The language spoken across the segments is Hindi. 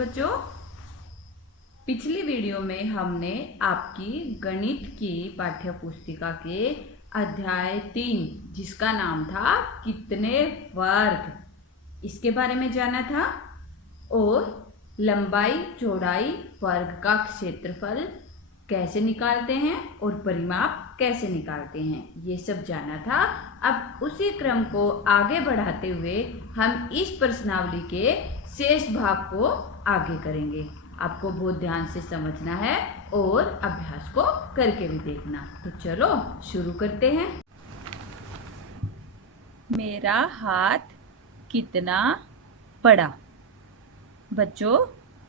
बच्चों, पिछली वीडियो में हमने आपकी गणित की पाठ्य पुस्तिका के अध्याय 3 जिसका नाम था कितने वर्ग, इसके बारे में जाना था। और लंबाई चौड़ाई वर्ग का क्षेत्रफल कैसे निकालते हैं और परिमाप कैसे निकालते हैं, ये सब जाना था। अब उसी क्रम को आगे बढ़ाते हुए हम इस प्रश्नावली के शेष भाग को आगे करेंगे। आपको बहुत ध्यान से समझना है और अभ्यास को करके भी देखना। तो चलो शुरू करते हैं। मेरा हाथ कितना बड़ा। बच्चों,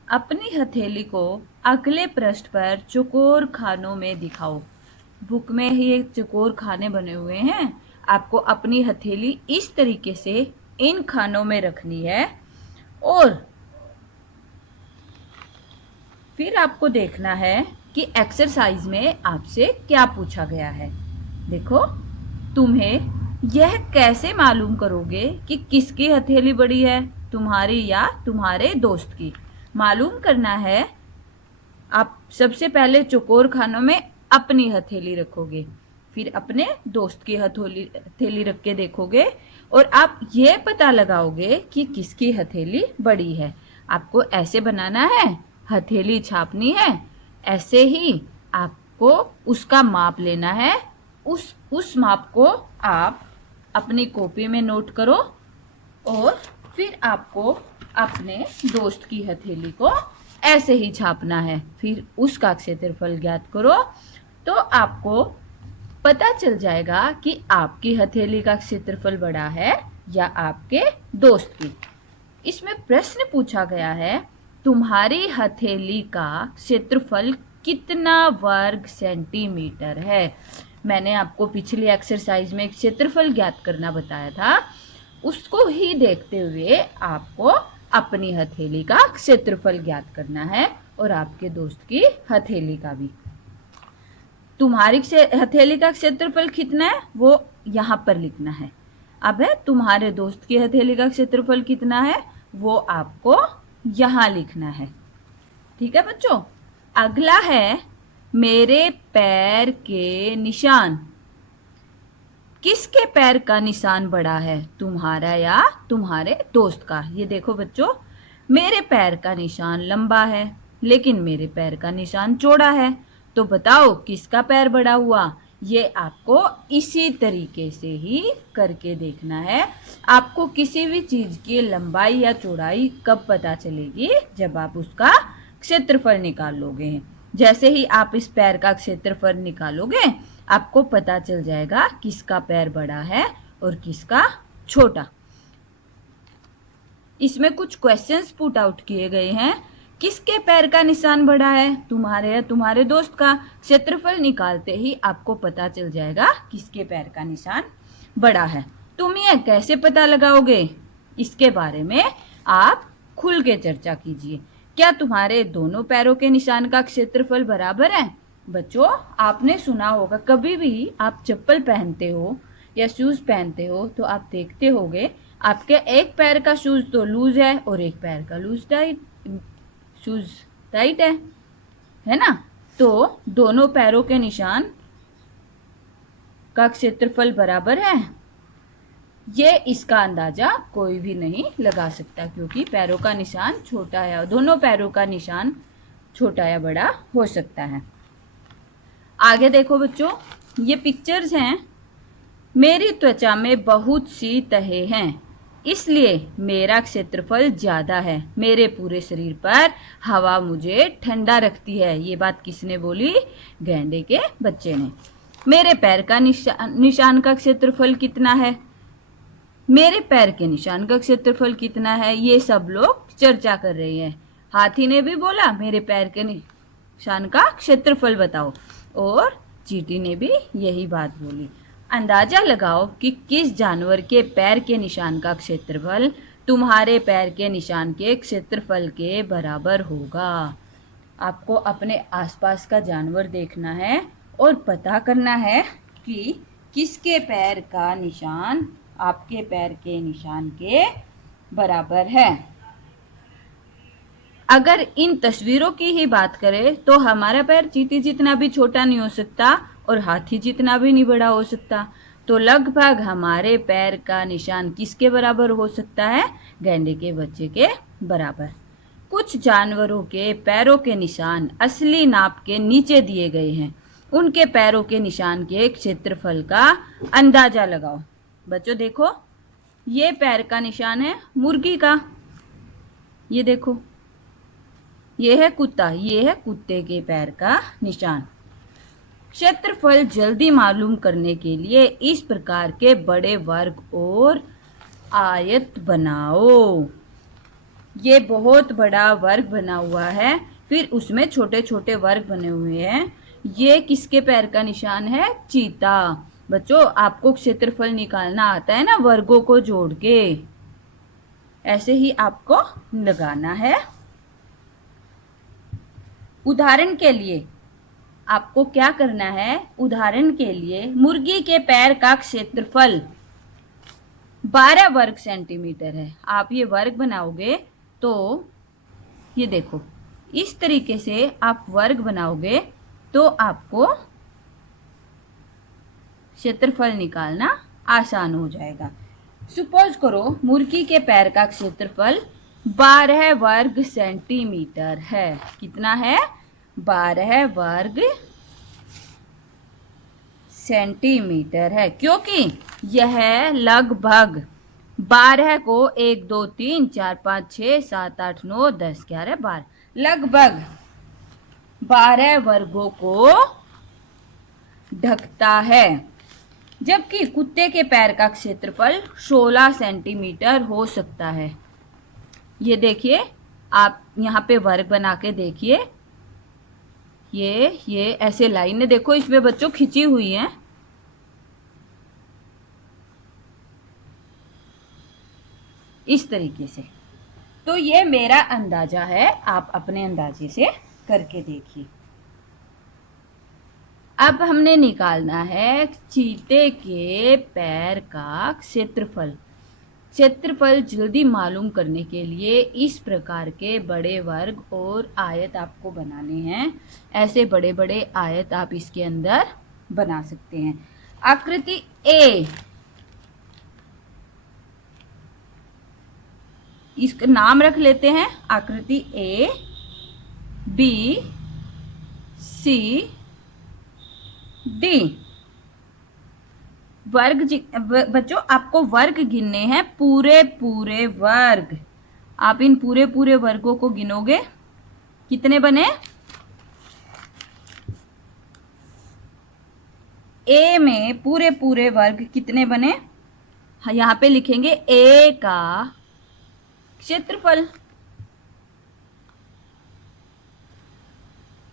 अपनी हथेली को अगले पृष्ठ पर चौकोर खानों में दिखाओ। बुक में ही एक चौकोर खाने बने हुए हैं। आपको अपनी हथेली इस तरीके से इन खानों में रखनी है और फिर आपको देखना है कि एक्सरसाइज में आपसे क्या पूछा गया है। देखो, तुम्हें यह कैसे मालूम करोगे कि किसकी हथेली बड़ी है, तुम्हारी या तुम्हारे दोस्त की। मालूम करना है। आप सबसे पहले चौकोर खानों में अपनी हथेली रखोगे, फिर अपने दोस्त की हथेली रख के देखोगे और आप ये पता लगाओगे कि किसकी हथेली बड़ी है। आपको ऐसे बनाना है, हथेली छापनी है, ऐसे ही आपको उसका माप लेना है। उस माप को आप अपनी कॉपी में नोट करो और फिर आपको अपने दोस्त की हथेली को ऐसे ही छापना है। फिर उसका क्षेत्रफल ज्ञात करो तो आपको पता चल जाएगा कि आपकी हथेली का क्षेत्रफल बड़ा है या आपके दोस्त की। इसमें प्रश्न पूछा गया है, तुम्हारी हथेली का क्षेत्रफल कितना वर्ग सेंटीमीटर है। मैंने आपको पिछली एक्सरसाइज में क्षेत्रफल ज्ञात करना बताया था, उसको ही देखते हुए आपको अपनी हथेली का क्षेत्रफल ज्ञात करना है और आपके दोस्त की हथेली का भी। तुम्हारी हथेली का क्षेत्रफल कितना है वो यहाँ पर लिखना है। अब है तुम्हारे दोस्त की हथेली का क्षेत्रफल कितना है वो आपको यहाँ लिखना है। ठीक है बच्चों। अगला है मेरे पैर के निशान। किसके पैर का निशान बड़ा है, तुम्हारा या तुम्हारे दोस्त का। ये देखो बच्चों, मेरे पैर का निशान लंबा है लेकिन मेरे पैर का निशान चौड़ा है। तो बताओ किसका पैर बड़ा हुआ। ये आपको इसी तरीके से ही करके देखना है। आपको किसी भी चीज की लंबाई या चौड़ाई कब पता चलेगी, जब आप उसका क्षेत्रफल निकाल लोगे। जैसे ही आप इस पैर का क्षेत्रफल निकालोगे आपको पता चल जाएगा किसका पैर बड़ा है और किसका छोटा। इसमें कुछ क्वेश्चंस पुट आउट किए गए हैं। किसके पैर का निशान बड़ा है, तुम्हारे या तुम्हारे दोस्त का। क्षेत्रफल निकालते ही आपको पता चल जाएगा किसके पैर का निशान बड़ा है। तुम ये कैसे पता लगाओगे, इसके बारे में आप खुल के चर्चा कीजिए। क्या तुम्हारे दोनों पैरों के निशान का क्षेत्रफल बराबर है। बच्चों, आपने सुना होगा, कभी भी आप चप्पल पहनते हो या शूज पहनते हो तो आप देखते होगे आपके एक पैर का शूज तो लूज है और एक पैर का शूज टाइट है ना। तो दोनों पैरों के निशान का क्षेत्रफल बराबर है, ये इसका अंदाजा कोई भी नहीं लगा सकता क्योंकि पैरों का निशान छोटा या दोनों पैरों का निशान छोटा या बड़ा हो सकता है। आगे देखो बच्चों, ये पिक्चर्स हैं। मेरी त्वचा में बहुत सी तहें हैं इसलिए मेरा क्षेत्रफल ज्यादा है। मेरे पूरे शरीर पर हवा मुझे ठंडा रखती है। ये बात किसने बोली, गैंडे के बच्चे ने। मेरे पैर का निशान का क्षेत्रफल कितना है, मेरे पैर के निशान का क्षेत्रफल कितना है, ये सब लोग चर्चा कर रहे हैं। हाथी ने भी बोला मेरे पैर के निशान का क्षेत्रफल बताओ और चींटी ने भी यही बात बोली। अंदाजा लगाओ कि किस जानवर के पैर के निशान का क्षेत्रफल तुम्हारे पैर के निशान के क्षेत्रफल के बराबर होगा। आपको अपने आसपास का जानवर देखना है और पता करना है कि किसके पैर का निशान आपके पैर के निशान के बराबर है। अगर इन तस्वीरों की ही बात करें तो हमारा पैर चींटी जितना भी छोटा नहीं हो सकता और हाथी जितना भी नहीं बड़ा हो सकता। तो लगभग हमारे पैर का निशान किसके बराबर हो सकता है? गैंडे के बच्चे के बराबर। कुछ जानवरों के पैरों के निशान असली नाप के नीचे दिए गए हैं। उनके पैरों के निशान के क्षेत्रफल का अंदाजा लगाओ। बच्चों देखो, ये पैर का निशान है मुर्गी का, ये देखो, ये है कुत्ता, ये है कुत्ते के पैर का निशान। क्षेत्रफल जल्दी मालूम करने के लिए इस प्रकार के बड़े वर्ग और आयत बनाओ। ये बहुत बड़ा वर्ग बना हुआ है, फिर उसमें छोटे छोटे वर्ग बने हुए हैं। ये किसके पैर का निशान है? चीता। बच्चों आपको क्षेत्रफल निकालना आता है ना वर्गों को जोड़ के, ऐसे ही आपको लगाना है। उदाहरण के लिए आपको क्या करना है? उदाहरण के लिए मुर्गी के पैर का क्षेत्रफल 12 वर्ग सेंटीमीटर है। आप ये वर्ग बनाओगे तो ये देखो, इस तरीके से आप वर्ग बनाओगे तो आपको क्षेत्रफल निकालना आसान हो जाएगा। सपोज करो मुर्गी के पैर का क्षेत्रफल 12 वर्ग सेंटीमीटर है। कितना है? 12 वर्ग सेंटीमीटर है, क्योंकि यह लगभग 12 को 1 2 3 4 5 6 7 8 9 10 11 12 लगभग 12 वर्गों को ढकता है। जबकि कुत्ते के पैर का क्षेत्रफल 16 सेंटीमीटर हो सकता है। ये देखिए, आप यहाँ पे वर्ग बना के देखिए, ये ऐसे लाइनें देखो इसमें बच्चों खिंची हुई हैं। इस तरीके से। तो ये मेरा अंदाजा है, आप अपने अंदाजे से करके देखिए। अब हमने निकालना है चीते के पैर का क्षेत्रफल। क्षेत्रफल जल्दी मालूम करने के लिए इस प्रकार के बड़े वर्ग और आयत आपको बनाने हैं। ऐसे बड़े बड़े आयत आप इसके अंदर बना सकते हैं। आकृति ए, इसका नाम रख लेते हैं आकृति ए, बी, सी, डी। वर्ग बच्चों आपको वर्ग गिनने हैं, पूरे पूरे वर्ग। आप इन पूरे पूरे वर्गों को गिनोगे, कितने बने? ए में पूरे पूरे वर्ग कितने बने? यहाँ पे लिखेंगे ए का क्षेत्रफल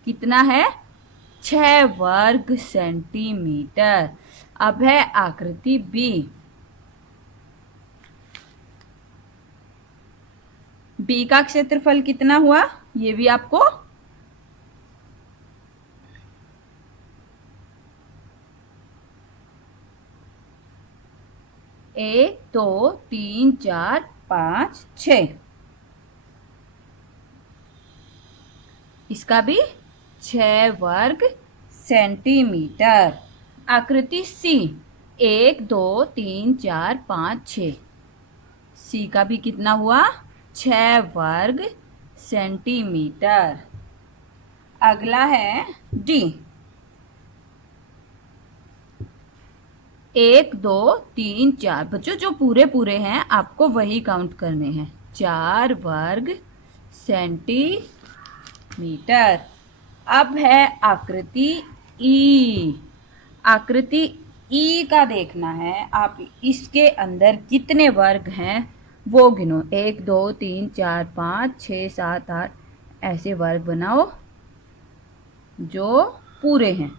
कितना है? 6 वर्ग सेंटीमीटर। अब है आकृति बी। बी का क्षेत्रफल कितना हुआ? ये भी आपको एक 2 3 4 5 6, इसका भी 6 वर्ग सेंटीमीटर। आकृति सी, 1 2 3 4 5 6, सी का भी कितना हुआ? 6 वर्ग सेंटीमीटर। अगला है डी, 1 2 3 4। बच्चों जो पूरे पूरे हैं आपको वही काउंट करने हैं। 4 वर्ग सेंटीमीटर। अब है आकृति ई। आकृति ई का देखना है, आप इसके अंदर कितने वर्ग हैं वो गिनो। 1 2 3 4 5 6 7 8 ऐसे वर्ग बनाओ जो पूरे हैं।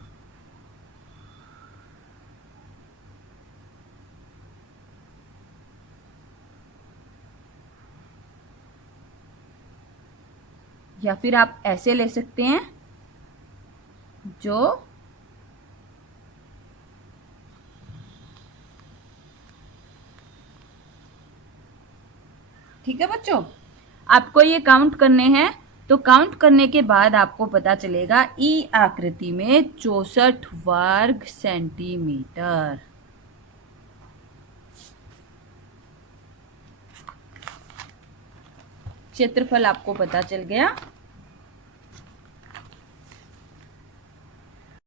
या फिर आप ऐसे ले सकते हैं जो ठीक है बच्चों, आपको ये काउंट करने हैं तो काउंट करने के बाद आपको पता चलेगा ई आकृति में 64 वर्ग सेंटीमीटर। क्षेत्रफल आपको पता चल गया।